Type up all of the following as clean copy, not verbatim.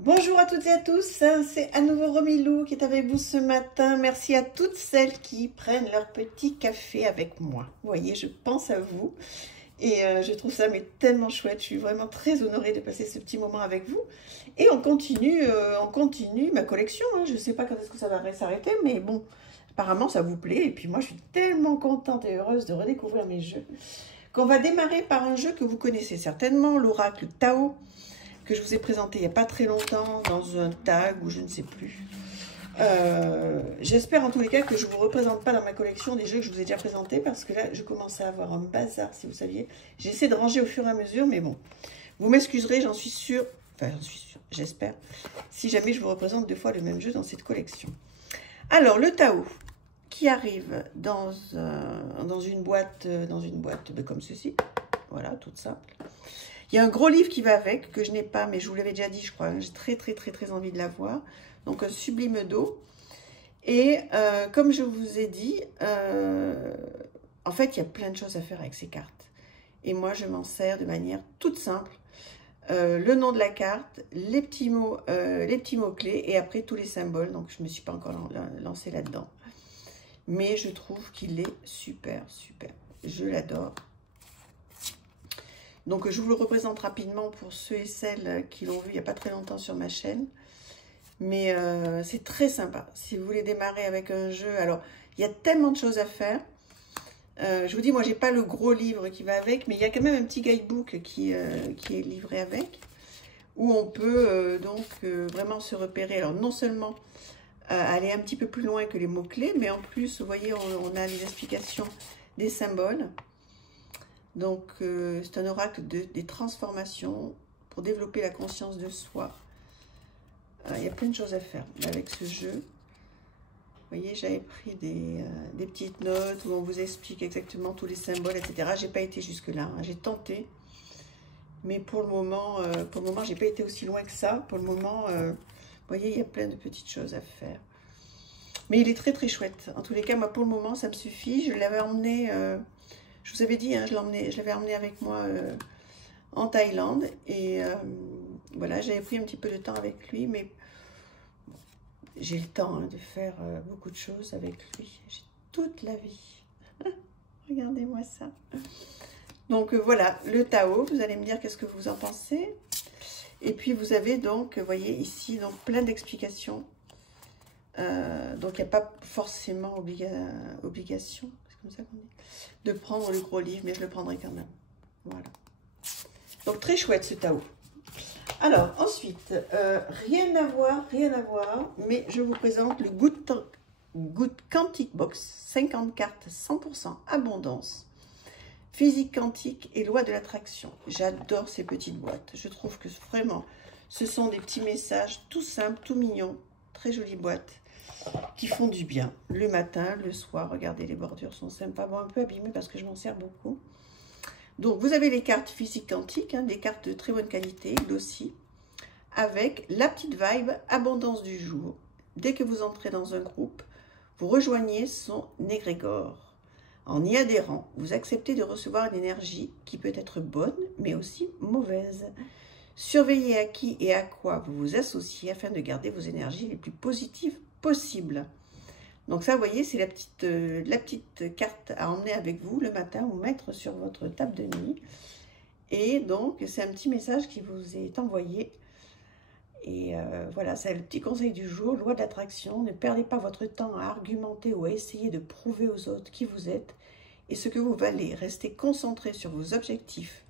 Bonjour à toutes et à tous, c'est à nouveau Romilou qui est avec vous ce matin. Merci à toutes celles qui prennent leur petit café avec moi. Vous voyez, je pense à vous et je trouve ça mais tellement chouette. Je suis vraiment très honorée de passer ce petit moment avec vous. Et on continue ma collection. Je ne sais pas quand est-ce que ça va s'arrêter, mais bon, apparemment ça vous plaît. Et puis moi, je suis tellement contente et heureuse de redécouvrir mes jeux qu'on va démarrer par un jeu que vous connaissez certainement, l'oracle Tao, que je vous ai présenté il n'y a pas très longtemps dans un tag ou je ne sais plus. J'espère en tous les cas que je ne vous représente pas dans ma collection des jeux que je vous ai déjà présentés parce que là, je commence à avoir un bazar, si vous saviez. J'essaie de ranger au fur et à mesure, mais bon. Vous m'excuserez, j'en suis sûre, enfin j'en suis sûre, j'espère, si jamais je vous représente deux fois le même jeu dans cette collection. Alors, le Tao, qui arrive dans une boîte comme ceci, voilà, toute simple. Il y a un gros livre qui va avec, que je n'ai pas, mais je vous l'avais déjà dit, je crois. J'ai très envie de l'avoir. Donc, un sublime dos. Et comme je vous ai dit, en fait, il y a plein de choses à faire avec ces cartes. Et moi, je m'en sers de manière toute simple. Le nom de la carte, les petits mots-clés et après tous les symboles. Donc, je ne me suis pas encore lancée là-dedans. Mais je trouve qu'il est super. Je l'adore. Donc, je vous le représente rapidement pour ceux et celles qui l'ont vu il n'y a pas très longtemps sur ma chaîne. Mais c'est très sympa. Si vous voulez démarrer avec un jeu, alors, il y a tellement de choses à faire. Je vous dis, moi, j'ai pas le gros livre qui va avec, mais il y a quand même un petit guidebook qui est livré avec, où on peut vraiment se repérer. Alors, non seulement aller un petit peu plus loin que les mots-clés, mais en plus, vous voyez, on a les explications des symboles. Donc, c'est un oracle des transformations pour développer la conscience de soi. Il y a plein de choses à faire avec ce jeu. Vous voyez, j'avais pris des petites notes où on vous explique exactement tous les symboles, etc. Je n'ai pas été jusque-là, hein. J'ai tenté. Mais pour le moment, je n'ai pas été aussi loin que ça. Pour le moment, vous voyez, il y a plein de petites choses à faire. Mais il est très chouette. En tous les cas, moi, pour le moment, ça me suffit. Je l'avais emmené... je vous avais dit, hein, je l'avais emmené avec moi en Thaïlande. Et voilà, j'avais pris un petit peu de temps avec lui, mais j'ai le temps hein, de faire beaucoup de choses avec lui. J'ai toute la vie. Regardez-moi ça. Donc voilà, le Tao, vous allez me dire qu'est-ce que vous en pensez. Et puis vous avez donc, vous voyez ici, donc plein d'explications. Donc il n'y a pas forcément obligation, c'est comme ça qu'on dit, de prendre le gros livre, mais je le prendrai quand même. Voilà. Donc très chouette ce Tao. Alors ensuite, rien à voir, mais je vous présente le Good Quantic Box, 50 cartes 100% abondance, physique quantique et loi de l'attraction. J'adore ces petites boîtes. Je trouve que vraiment, ce sont des petits messages tout simples, tout mignons, très jolies boîtes qui font du bien le matin, le soir. Regardez, les bordures sont sympas, bon, un peu abîmées parce que je m'en sers beaucoup. Donc, vous avez les cartes physique quantique, hein, des cartes de très bonne qualité, glossy, avec la petite vibe abondance du jour. Dès que vous entrez dans un groupe, vous rejoignez son égrégore. En y adhérant, vous acceptez de recevoir une énergie qui peut être bonne, mais aussi mauvaise. Surveillez à qui et à quoi vous vous associez afin de garder vos énergies les plus positives possibles. Donc ça, vous voyez, c'est la petite carte à emmener avec vous le matin ou mettre sur votre table de nuit. Et donc, c'est un petit message qui vous est envoyé. Et voilà, c'est le petit conseil du jour, loi d'attraction. Ne perdez pas votre temps à argumenter ou à essayer de prouver aux autres qui vous êtes et ce que vous valez. Restez concentré sur vos objectifs.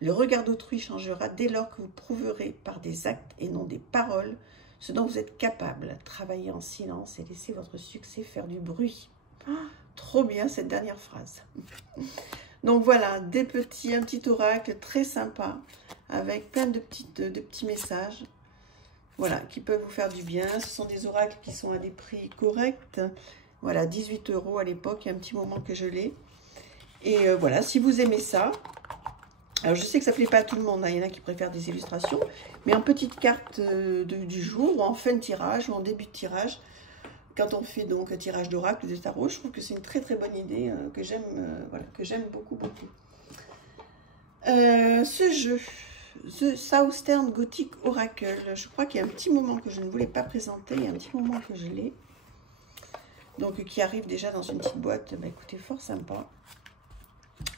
Le regard d'autrui changera dès lors que vous prouverez par des actes et non des paroles ce dont vous êtes capable. Travaillez en silence et laissez votre succès faire du bruit. Oh, trop bien cette dernière phrase. Donc voilà, un petit oracle très sympa avec plein de petits messages. Voilà, qui peuvent vous faire du bien. Ce sont des oracles qui sont à des prix corrects. Voilà, 18 € à l'époque, il y a un petit moment que je l'ai. Et voilà, si vous aimez ça, alors je sais que ça ne plaît pas à tout le monde, hein. Il y en a qui préfèrent des illustrations, mais en petite carte du jour, ou en fin de tirage, ou en début de tirage, quand on fait donc un tirage d'oracle, de tarot, je trouve que c'est une très bonne idée que j'aime beaucoup. Ce jeu, The Southern Gothic Oracle. Je crois qu'il y a un petit moment que je ne voulais pas présenter. Il y a un petit moment que je l'ai. Donc, qui arrive déjà dans une petite boîte. Bah, écoutez, fort sympa.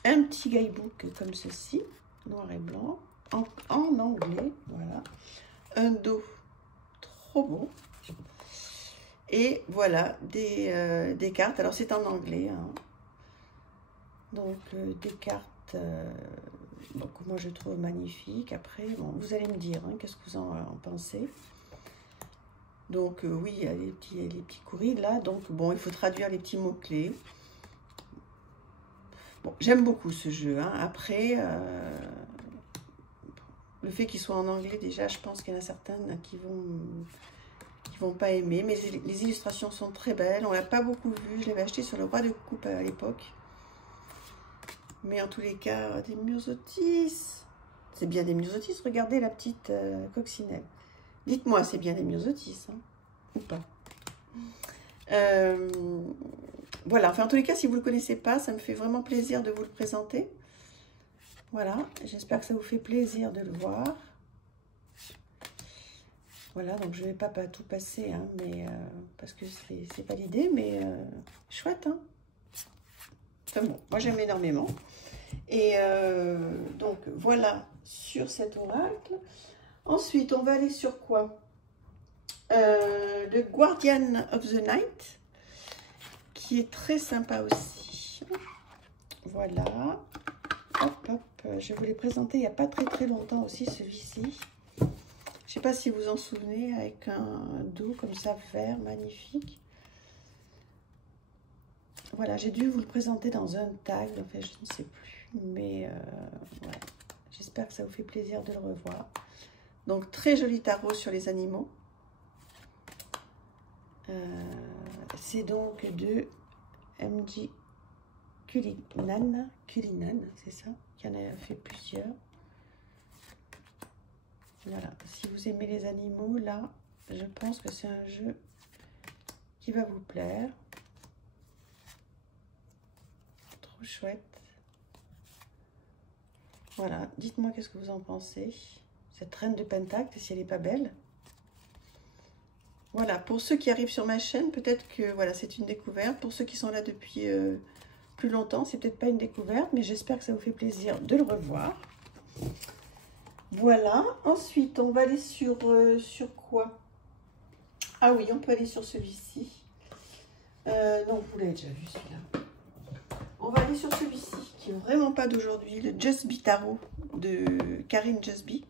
Un petit guidebook comme ceci. Noir et blanc. En anglais. Voilà. Un dos trop beau. Et voilà, des cartes. Alors, c'est en anglais. Hein. Donc, des cartes... donc, moi, je trouve magnifique. Après, bon, vous allez me dire, hein, qu'est-ce que vous en pensez. Donc, oui, il y a les petits courriers là. Donc, bon, il faut traduire les petits mots-clés. Bon, j'aime beaucoup ce jeu. Hein. Après, le fait qu'il soit en anglais, déjà, je pense qu'il y en a certaines qui vont pas aimer. Mais les illustrations sont très belles. On l'a pas beaucoup vu. Je l'avais acheté sur le roi de coupe à l'époque. Mais en tous les cas, des myosotis. C'est bien des myosotis. Regardez la petite coccinelle. Dites-moi, c'est bien des myosotis, hein, ou pas. Voilà, enfin en tous les cas, si vous ne le connaissez pas, ça me fait vraiment plaisir de vous le présenter. Voilà, j'espère que ça vous fait plaisir de le voir. Voilà, donc je ne vais pas tout passer, hein, mais, parce que c'est pas l'idée, mais chouette, hein. Enfin bon, moi j'aime énormément. Et donc voilà sur cet oracle. Ensuite, on va aller sur quoi? Le Guardian of the Night, qui est très sympa aussi. Voilà. Hop, hop. Je vous l'ai présenté il n'y a pas très longtemps aussi, celui-ci. Je ne sais pas si vous vous en souvenez, avec un dos comme ça, vert, magnifique. Voilà, j'ai dû vous le présenter dans un tag, enfin, je ne sais plus. Mais voilà. J'espère que ça vous fait plaisir de le revoir. Donc, très joli tarot sur les animaux. C'est donc de MJ Cullinan, c'est ça, qui en a fait plusieurs. Voilà, si vous aimez les animaux, là, je pense que c'est un jeu qui va vous plaire. Trop chouette. Voilà, dites-moi qu'est-ce que vous en pensez. Cette reine de pentacle, si elle n'est pas belle. Voilà, pour ceux qui arrivent sur ma chaîne, peut-être que voilà, c'est une découverte. Pour ceux qui sont là depuis plus longtemps, c'est peut-être pas une découverte, mais j'espère que ça vous fait plaisir de le revoir. Voilà, ensuite, on va aller sur quoi? Ah oui, on peut aller sur celui-ci. Non, vous l'avez déjà vu celui-là. On va aller sur celui-ci, qui n'est vraiment pas d'aujourd'hui, le Just Be Tarot de Karine Justby,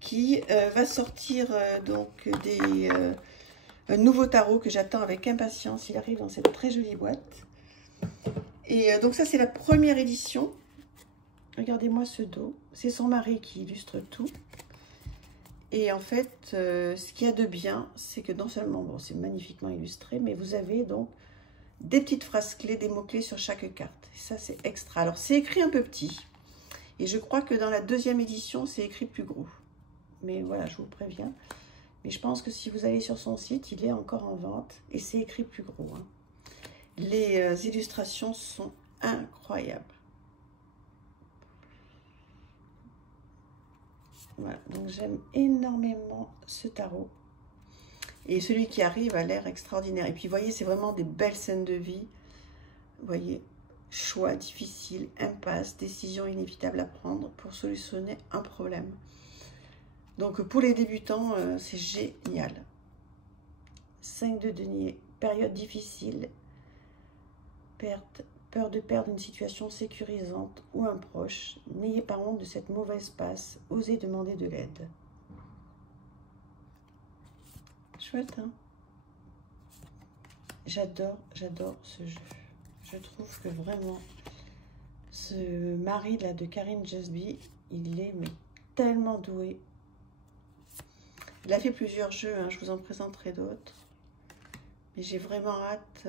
qui va sortir donc un nouveau tarot que j'attends avec impatience. Il arrive dans cette très jolie boîte. Et donc ça, c'est la première édition. Regardez-moi ce dos. C'est son mari qui illustre tout. Et en fait, ce qu'il y a de bien, c'est que non seulement, bon, c'est magnifiquement illustré, mais vous avez donc des petites phrases clés, des mots-clés sur chaque carte. Et ça, c'est extra. Alors, c'est écrit un peu petit. Et je crois que dans la deuxième édition, c'est écrit plus gros. Mais voilà, je vous préviens. Mais je pense que si vous allez sur son site, il est encore en vente. Et c'est écrit plus gros. Hein. Les illustrations sont incroyables. Voilà, donc j'aime énormément ce tarot. Et celui qui arrive a l'air extraordinaire. Et puis, vous voyez, c'est vraiment des belles scènes de vie. Vous voyez, choix difficile, impasse, décision inévitable à prendre pour solutionner un problème. Donc, pour les débutants, c'est génial. 5 de denier, période difficile, peur de perdre une situation sécurisante ou un proche. N'ayez pas honte de cette mauvaise passe. Osez demander de l'aide. Chouette, hein? J'adore ce jeu. Je trouve que vraiment, ce mari là de Karine Justby, il est mais tellement doué. Il a fait plusieurs jeux, hein, je vous en présenterai d'autres. Mais j'ai vraiment hâte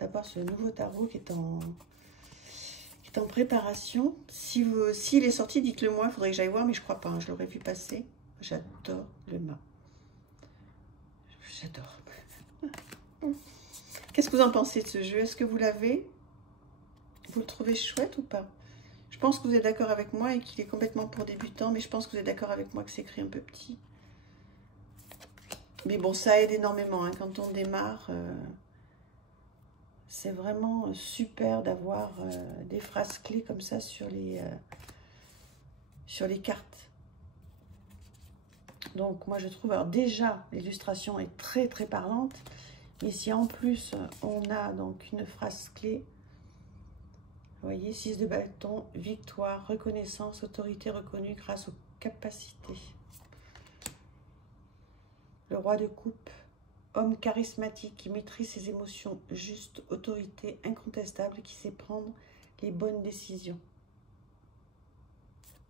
d'avoir ce nouveau tarot qui est en préparation. S'il est sorti, dites-le moi, il faudrait que j'aille voir, mais je crois pas, hein, je l'aurais vu passer. J'adore le mât. J'adore. Qu'est-ce que vous en pensez de ce jeu? Est-ce que vous l'avez? Vous le trouvez chouette ou pas? Je pense que vous êtes d'accord avec moi et qu'il est complètement pour débutants, mais je pense que vous êtes d'accord avec moi que c'est écrit un peu petit. Mais bon, ça aide énormément, hein, quand on démarre. C'est vraiment super d'avoir des phrases clés comme ça sur les cartes. Donc moi je trouve, alors déjà l'illustration est très très parlante. Et si en plus on a donc une phrase clé, vous voyez, 6 de bâton, victoire, reconnaissance, autorité reconnue grâce aux capacités. Le roi de coupe, homme charismatique qui maîtrise ses émotions, juste, autorité incontestable qui sait prendre les bonnes décisions.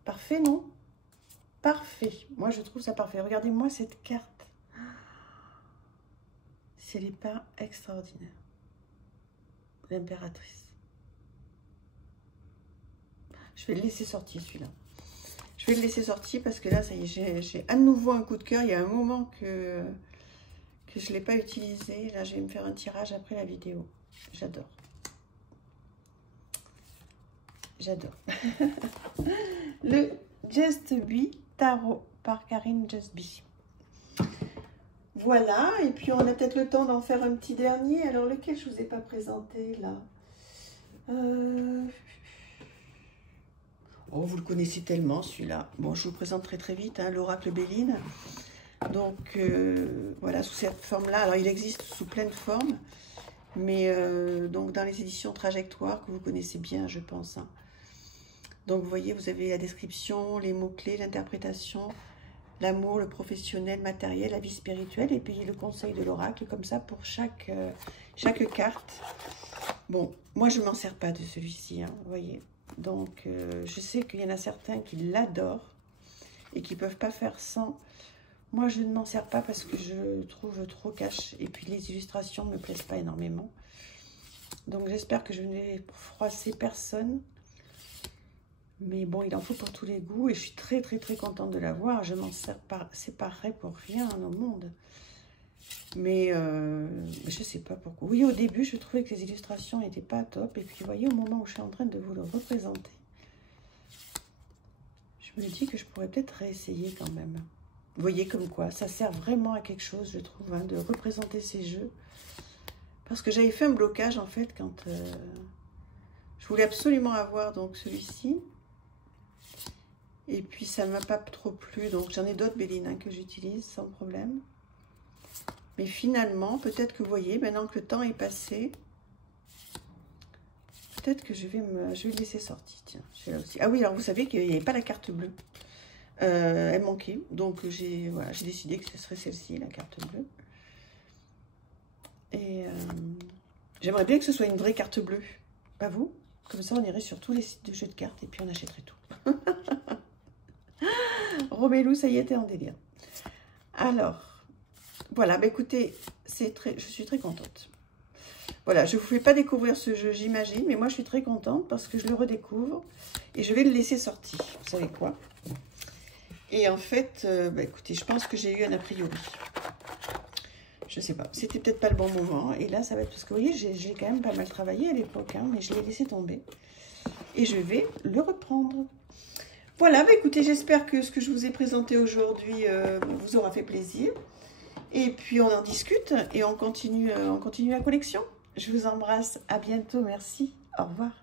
Parfait, non? Parfait. Moi, je trouve ça parfait. Regardez-moi cette carte. C'est les pas extraordinaires. L'impératrice. Je vais le laisser sortir, celui-là. Je vais le laisser sortir parce que là, ça y est, j'ai à nouveau un coup de cœur. Il y a un moment que je ne l'ai pas utilisé. Là, je vais me faire un tirage après la vidéo. J'adore. J'adore. Le Just Be Tarot par Karine Just Be. Voilà. Et puis, on a peut-être le temps d'en faire un petit dernier. Alors, lequel je ne vous ai pas présenté, là? Oh, vous le connaissez tellement, celui-là. Bon, je vous présente très très vite, hein, l'oracle Béline. Donc, voilà, sous cette forme-là. Alors, il existe sous plein de formes. Mais, donc, dans les éditions Trajectoire, que vous connaissez bien, je pense. Hein. Donc, vous voyez, vous avez la description, les mots-clés, l'interprétation, l'amour, le professionnel, matériel, la vie spirituelle. Et puis, le conseil de l'oracle, comme ça, pour chaque carte. Bon, moi, je ne m'en sers pas de celui-ci, hein, vous voyez. Donc, je sais qu'il y en a certains qui l'adorent et qui ne peuvent pas faire sans. Moi, je ne m'en sers pas parce que je trouve trop cash. Et puis, les illustrations ne me plaisent pas énormément. Donc, j'espère que je ne vais froisser personne. Mais bon, il en faut pour tous les goûts. Et je suis très, très, très contente de l'avoir. Je m'en séparerai pour rien au monde. Mais je ne sais pas pourquoi. Oui, au début, je trouvais que les illustrations n'étaient pas top. Et puis, vous voyez, au moment où je suis en train de vous le représenter, je me dis que je pourrais peut-être réessayer quand même. Vous voyez comme quoi, ça sert vraiment à quelque chose, je trouve, hein, de représenter ces jeux. Parce que j'avais fait un blocage, en fait, quand je voulais absolument avoir donc celui-ci. Et puis, ça ne m'a pas trop plu. Donc, j'en ai d'autres Béline hein, que j'utilise sans problème. Mais finalement, peut-être que vous voyez, maintenant que le temps est passé, peut-être que je vais le laisser sortir. Tiens, je suis là aussi. Ah oui, alors vous savez qu'il n'y avait pas la carte bleue. Elle manquait. Donc, j'ai décidé que ce serait celle-ci, la carte bleue. Et j'aimerais bien que ce soit une vraie carte bleue. Pas vous? Comme ça, on irait sur tous les sites de jeux de cartes et puis on achèterait tout. Romélou, ça y est, t'es en délire. Alors... Voilà, bah écoutez, je suis très contente. Voilà, je ne vous fais pas découvrir ce jeu, j'imagine, mais moi je suis très contente parce que je le redécouvre et je vais le laisser sortir. Vous savez quoi? Et en fait, bah écoutez, je pense que j'ai eu un a priori. Je ne sais pas, c'était peut-être pas le bon moment. Et là, ça va être parce que vous voyez, j'ai quand même pas mal travaillé à l'époque, hein, mais je l'ai laissé tomber. Et je vais le reprendre. Voilà, bah écoutez, j'espère que ce que je vous ai présenté aujourd'hui vous aura fait plaisir. Et puis, on en discute et on continue la collection. Je vous embrasse. À bientôt. Merci. Au revoir.